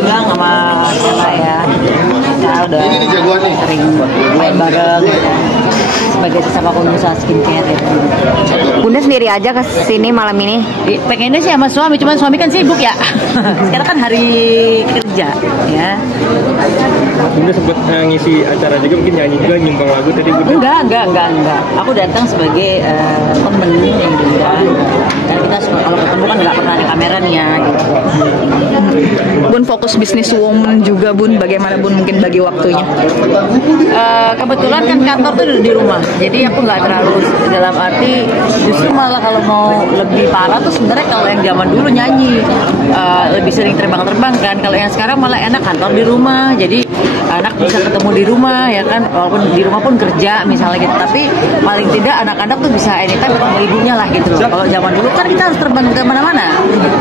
juga sama saya. Kita udah sering main bareng sebagai sesama pengusaha skincare ya. Bunda sendiri aja ke sini malam ini? Pengennya sih sama suami, cuman suami kan sibuk ya. Sekarang kan hari kerja ya. Bunda sempat ngisi acara juga, mungkin nyanyi juga, nyumbang lagu tadi Bunda? Enggak. Aku datang sebagai temen yang diundang. Dan kita kalau ketemu kan nggak pernah ada kamera nih ya. Gitu. Bun fokus bisnis woman juga Bun, bagaimana Bun mungkin bagi waktunya? Kebetulan kan kantor tuh di rumah, jadi aku nggak terlalu dalam arti justru malah kalau mau lebih parah tuh sebenarnya kalau yang zaman dulu nyanyi lebih sering terbang-terbang kan. Kalau yang sekarang malah enak kantor di rumah, jadi anak bisa ketemu di rumah ya kan, walaupun di rumah pun kerja misalnya gitu, tapi paling tidak anak-anak tuh bisa anytime ketemu ibunya lah gitu loh. Kalau zaman dulu kan kita harus terbang ke mana-mana,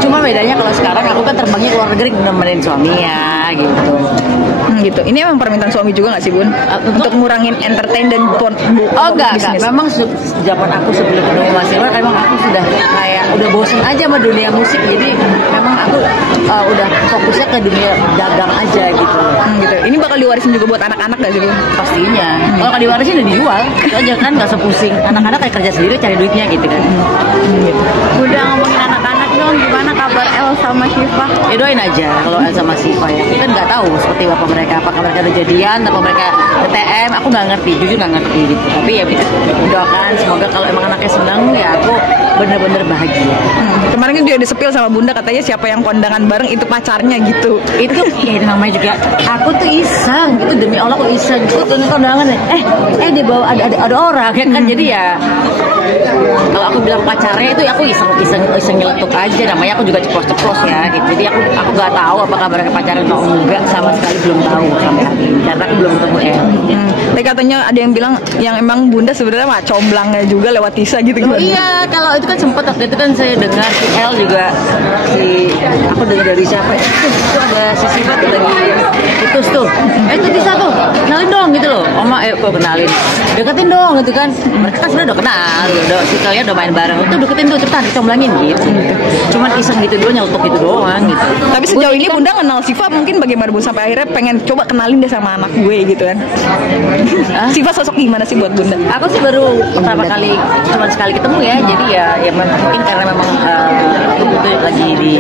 cuma bedanya kalau sekarang aku kan terbangnya ke luar negeri nemenin suami ya gitu. Gitu. Ini emang permintaan suami juga nggak sih Bun? Untuk ngurangin entertain dan enggak. Memang zaman aku sebelum ketemu Mas Irwan, emang aku sudah kayak udah bosen aja sama dunia musik, jadi memang aku udah fokusnya ke dunia dagang aja gitu. Gitu. Ini bakal diwarisin juga buat anak-anak nggak sih Bun? Pastinya. Kalau nggak diwarisin udah dijual, itu aja kan nggak sepusing. Anak-anak kayak kerja sendiri cari duitnya gitu kan. Gitu. Udah ngomongin anak-anak dong, gimana kabar El sama Syifa? Ya doain aja kalau El sama Syifa ya. Kita nggak tahu seperti bapak mereka, apakah mereka udah jadian atau mereka TTM, aku nggak ngerti, jujur nggak ngerti gitu. Tapi ya kita doakan semoga kalau emang anaknya senang ya aku bener-bener bahagia. Kemarin kan dia disepil sama Bunda, katanya siapa yang kondangan bareng itu pacarnya gitu. Itu ya namanya juga aku tuh iseng gitu, demi Allah aku iseng gitu tuh kondangan dia bawa ada orang ya kan. Jadi ya kalau aku bilang pacarnya itu aku iseng nyeletuk aja, namanya aku juga ceplos-ceplos ya gitu. Jadi aku nggak tahu apakah mereka pacaran atau enggak, sama sekali belum tahu sampai hari ini karena aku belum ketemu El. Tapi katanya ada yang bilang yang emang Bunda sebenarnya mah comblangnya juga lewat Tisa gitu. Oh iya, kalau itu kan sempat waktu itu kan saya dengar si El juga, aku dengar dari siapa ya, itu ada si Syifa tuh lagi putus tuh, itu Tisa tuh kenalin dong gitu loh, Oma kok kenalin, deketin dong gitu kan. Mereka kan sudah udah kenal, udah si kalian udah main bareng, tuh deketin tuh cepetan comblangin gitu. Cuman iseng gitu doang, nyelotok gitu doang gitu. Tapi sejauh ini Bunda kenal Syifa mungkin bagaimana Bunda sampai akhirnya pengen coba kenalin deh sama anak gue gitu kan? Syifa sosok gimana sih buat Bunda? Aku sih baru pertama kali, cuma sekali ketemu ya, jadi ya mungkin karena memang itu lagi di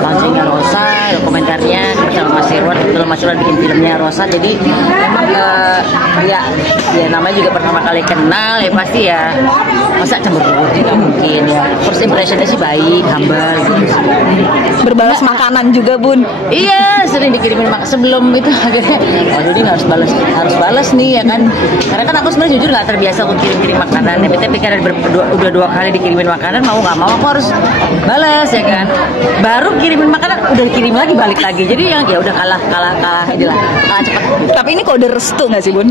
launchingnya Rosa, dokumenternya bersama Mas Irwan, kebetulan Mas Irwan bikin filmnya Rosa, jadi memang ya namanya juga pertama kali kenal ya pasti ya masa cemberut juga mungkin ya. First impressionnya sih baik, humble gitu. Berbalas makanan juga Bun? Iya, sering dikirimin sebelum itu akhirnya waduh ini harus balas nih ya kan, karena kan aku sebenarnya jujur nggak terbiasa untuk kirim makanan ya, tapi karena udah 2 kali dikirimin makanan, mau nggak mau aku harus balas ya kan. Baru kirimin makanan udah dikirim lagi, balik lagi, jadi yang ya udah kalah inilah, kalah cepat. Tapi ini kode restu nggak sih Bun?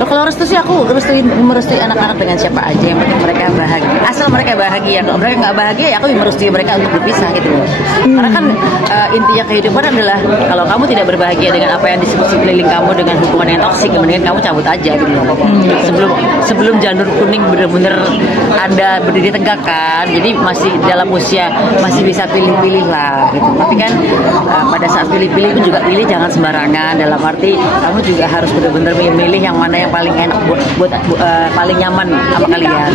Loh, kalau restu sih aku merestui anak-anak dengan siapa aja, yang penting mereka bahagia, asal mereka bahagia. Kalau mereka nggak bahagia ya aku merestui mereka untuk berpisah gitu loh. Karena kan intinya kehidupan adalah kalau kamu tidak berbahagia dengan apa yang di sekeliling kamu, dengan hubungan yang toksik, mendingan kamu cabut aja gitu loh. Sebelum janur kuning bener-bener Anda berdiri tegak kan, jadi masih dalam usia masih bisa pilih-pilih lah gitu. Tapi kan pada saat pilih-pilih itu juga pilih jangan sembarangan, dalam arti kamu juga harus benar-benar memilih yang mana yang paling enak buat paling nyaman sama kalian.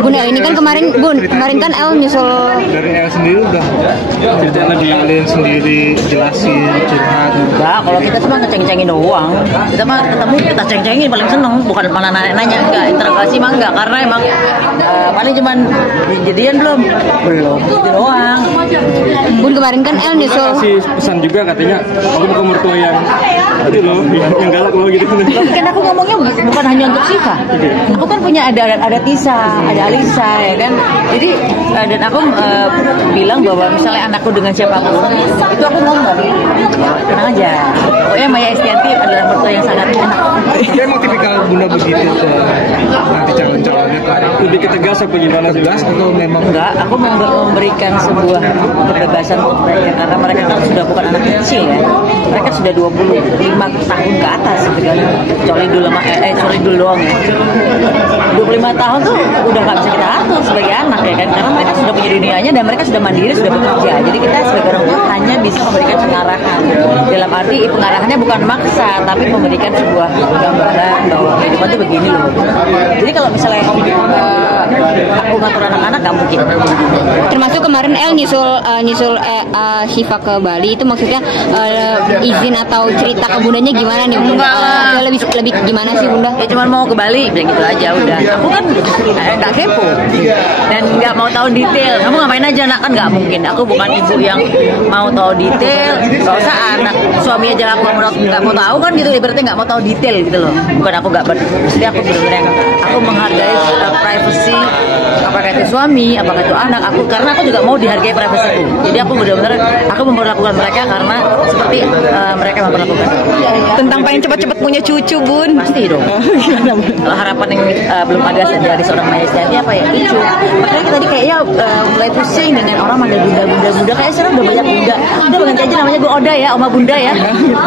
Bun, ini kan kemarin kan El nyusul. Dari El sendiri udah ceritain lagi kalian sendiri, jelasin, curhat. Enggak, kalau kita cuma ngeceng-cengin doang. Kita mah ketemu kita ceng-cengin paling seneng, bukan malah nanya enggak, interogasi mah enggak, karena emang paling cuman jadian belum gitu doang. Bun, kemarin kan El nyusul. Kasih pesan juga katanya aku bukan mertua yang itu loh, yang galak loh gitu. Kan aku ngomongnya bukan hanya untuk Syifa. Aku kan punya ada Tisa, ada Alisa ya kan. Jadi dan aku bilang bahwa misalnya anakku dengan siapapun itu aku ngomong tenang aja. Pokoknya Maya Estianti adalah mertua yang sangat enak. Tapi emang tipikal Bunda begitu ke nanti calon-calonnya lebih ketegas apa gimana sih? Tegas atau memang enggak? Aku memberikan sebuah kebebasan untuk mereka karena mereka kan sudah bukan anak kecil ya. Mereka sudah 25 tahun ke atas gitu kan. Kecuali dulu doang ya. 25 tahun tuh udah nggak bisa kita atur sebagai anak ya kan, karena mereka sudah punya dunianya dan mereka sudah mandiri, sudah bekerja. Jadi kita sebagai orang tua hanya bisa memberikan saran pengarahan. Dalam arti pengarahannya bukan maksa, tapi memberikan sebuah gambaran bahwa kehidupan itu begini loh. Jadi kalau misalnya aku ngatur anak-anak nggak mungkin. Termasuk kemarin El nyusul Syifa ke Bali itu maksudnya izin atau cerita ke bundanya gimana nih? Lebih gimana sih bunda? Ya cuma mau ke Bali, bilang gitu aja udah. Aku kan nggak kepo dan nggak mau tahu detail. Kamu ngapain aja nak, kan nggak mungkin. Aku bukan ibu yang mau tahu detail. Gak usah anak suami aja aku nggak mau tahu kan gitu. Berarti nggak mau tahu detail gitu loh. Bukan aku nggak maksudnya aku benar-benar aku menghargai privacy. Apakah itu suami, apakah itu anak aku, karena aku juga mau dihargai privasiku. Jadi aku benar-benar aku memperlakukan mereka karena seperti mereka memperlakukan. Tentang pengen cepat-cepat punya cucu bun. Pasti dong. Kalau harapan yang belum ada dari seorang Maya Estianty apa ya, cucu. Makanya kita tadi kayaknya mulai pusing dengan orang manggil bunda. Kayak sekarang udah banyak bunda. Udah ganti aja namanya gue Oda ya, Oma Bunda ya.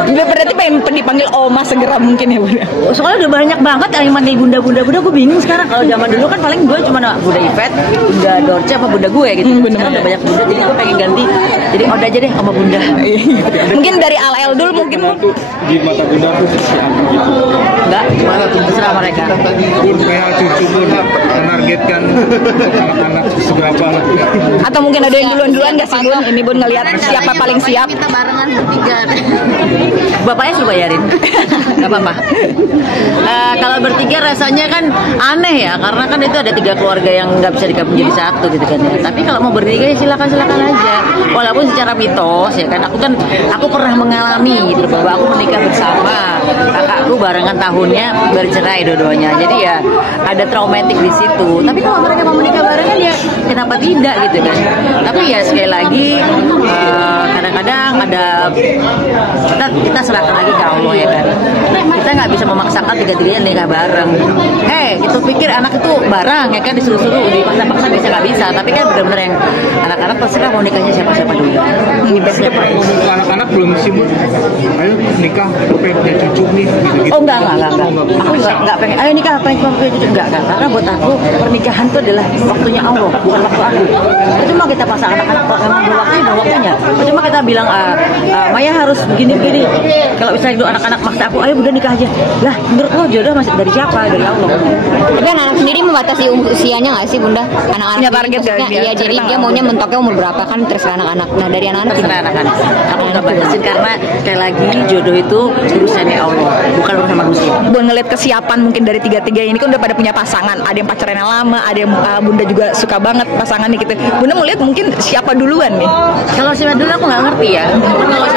Berarti pengen dipanggil Oma segera mungkin ya bunda. Soalnya udah banyak banget yang manggil bunda. Gue bingung sekarang. Kalau zaman dulu kan paling gue cuma Bunda Yvette, Bunda Dorce apa Bunda gue gitu. Sekarang udah banyak bunda, jadi gue pengen ganti. Jadi Oda aja deh, Oma Bunda. Mungkin dari Al dulu mungkin. Di mata bunda tuh siapa gitu? Enggak, terserah mereka. Bun kayak cucu bun menargetkan anak-anak seberapa? Atau mungkin ada yang duluan nggak sih bun? Ini bun ngelihat siapa paling siap. Kita barengan bertiga. Bapaknya suruh bayarin. Gak apa-apa. Kalau bertiga rasanya kan aneh ya, karena kan itu ada 3 keluarga yang nggak bisa digabung jadi satu gitu kan ya. Tapi kalau mau bertiga ya silakan aja. Walaupun secara mitos ya kan, aku pernah mengalami gitu bahwa aku menikah bersama kakakku barengan tahunnya bercerai dua-duanya. Jadi ya ada traumatik di situ. Tapi kalau mereka mau menikah barengan ya kenapa tidak gitu kan. Tapi ya sekali lagi kadang-kadang ada kita serahkan lagi ke Allah ya kan. Kita nggak bisa memaksakan tiga-tiganya nikah bareng. Itu pikir anak itu barang ya kan, disuruh-suruh dipaksa-paksa bisa nggak bisa. Tapi kan benar-benar yang anak-anak terserah mau nikahnya siapa-siapa dulu. Siapa? Anak-anak belum sih bun. Ayo nikah, pengen punya cucu nih gitu. Oh enggak. Aku enggak pengen. Ayo nikah, pengen punya cucu enggak. Karena buat aku pernikahan itu adalah waktunya Allah, bukan waktu aku. Cuma kita pasang anak-anak waktunya. Cuma kita bilang Maya harus begini. Kalau misalnya itu anak-anak maksa aku, ayo udah nikah aja. Lah, menurut lo jodoh masih dari siapa? Dari Allah. Tapi anak sendiri membatasi usianya nggak sih bunda? Anak-anak punya target kan? Iya, jadi dia maunya mentoknya umur berapa kan terserah anak-anak. Nah dari anak-anak terserah anak-anak. Aku nggak batasin karena sekali lagi jodoh itu urusannya Allah, bukan urusan manusia. Bun ngeliat kesiapan mungkin dari tiga-tiga ini kan udah pada punya pasangan. Ada yang pacarannya lama, ada yang bunda juga suka banget pasangannya gitu. Bunda mau lihat mungkin siapa duluan nih? Kalau siapa dulu aku nggak ngerti ya. Kalau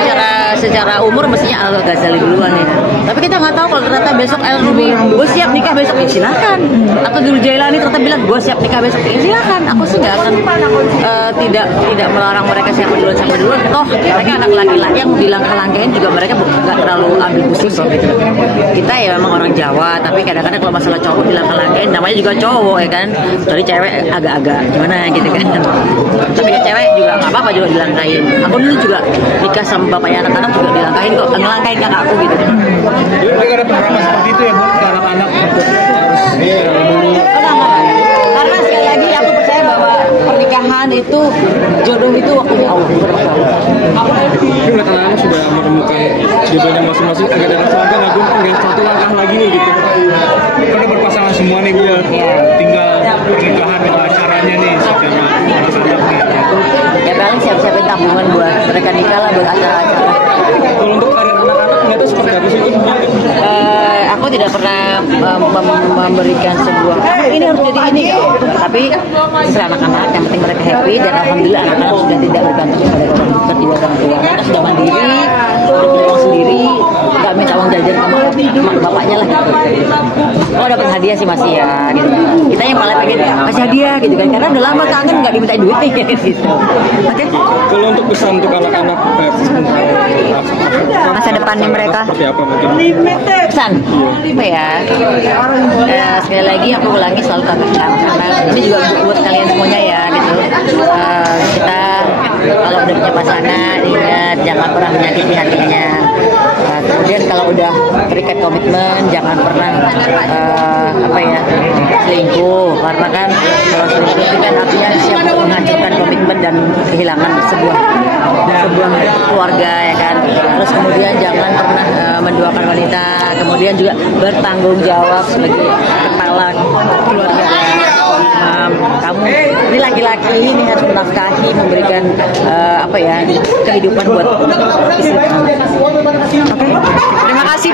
secara umur mestinya Al Ghazali duluan ya. Tapi kita nggak tahu kalau ternyata besok El Rumi gue siap nikah besok ya silakan. Atau Dulu Jailani ternyata bilang gue siap nikah besok ya silakan. Aku sih nggak akan tidak melarang mereka siapa duluan. Toh mereka anak laki-laki yang dilangkah-langkahin juga mereka nggak terlalu ambil pusing. Kita ya memang orang Jawa, tapi kadang-kadang kalau masalah cowok dilangkah-langkahin namanya juga cowok ya kan. Jadi cewek agak-agak gimana gitu kan. Tapi kan cewek juga nggak apa-apa juga dilangkahin. Aku dulu juga nikah sama bapaknya anak-anak juga dilangkahin kok, ngelangkahin kakakku gitu. Jadi mereka ada penerapan seperti itu ya bun ke anak-anak untuk Karena sekali lagi aku percaya bahwa pernikahan itu jodoh itu waktunya Allah. Mungkin anak-anak sudah menemukan jodohnya masing-masing, agak ada langkah nggak bun? Tinggal satu langkah lagi nih gitu. Karena berpasangan semua nih bun. Tinggal pernikahan acaranya nih secara anak-anak nih. Ya paling siap-siapin tabungan buat mereka nikah lah, buat acara-acara. Kalau untuk karir anak-anak nggak tahu seperti apa sih bun? Aku tidak pernah memberikan sebuah ini harus jadi ini, tapi terserah anak-anak, yang penting mereka happy dan alhamdulillah anak-anak sudah tidak bergantung pada kedua orang tua. Mereka sudah mandiri, sudah punya uang sendiri, nggak minta uang jajan sama bapaknya lah gitu. Oh dapat hadiah sih masih ya gitu. Kita yang malah pengen kasih hadiah gitu kan, karena udah lama kangen nggak dimintain duit nih gitu. Oke. Kalau untuk pesan untuk anak-anak masa depannya mereka seperti apa mungkin? Pesan apa ya, sekali lagi aku ulangi selalu katakan karena ini juga buat kalian semuanya ya gitu. Kita kalau udah punya pasangan ingat jangan pernah menyakiti hatinya. Kemudian kalau udah terikat komitmen jangan pernah selingkuh, karena kan kalau selingkuh itu kan artinya siap menghancurkan komitmen dan kehilangan sebuah sebuah keluarga ya kan. Terus kemudian jangan pernah menduakan wanita, kemudian juga bertanggung jawab sebagai kepala keluarga. Kamu ini laki-laki ini harus menafkahi, memberikan kehidupan buat istri kamu. Terima kasih.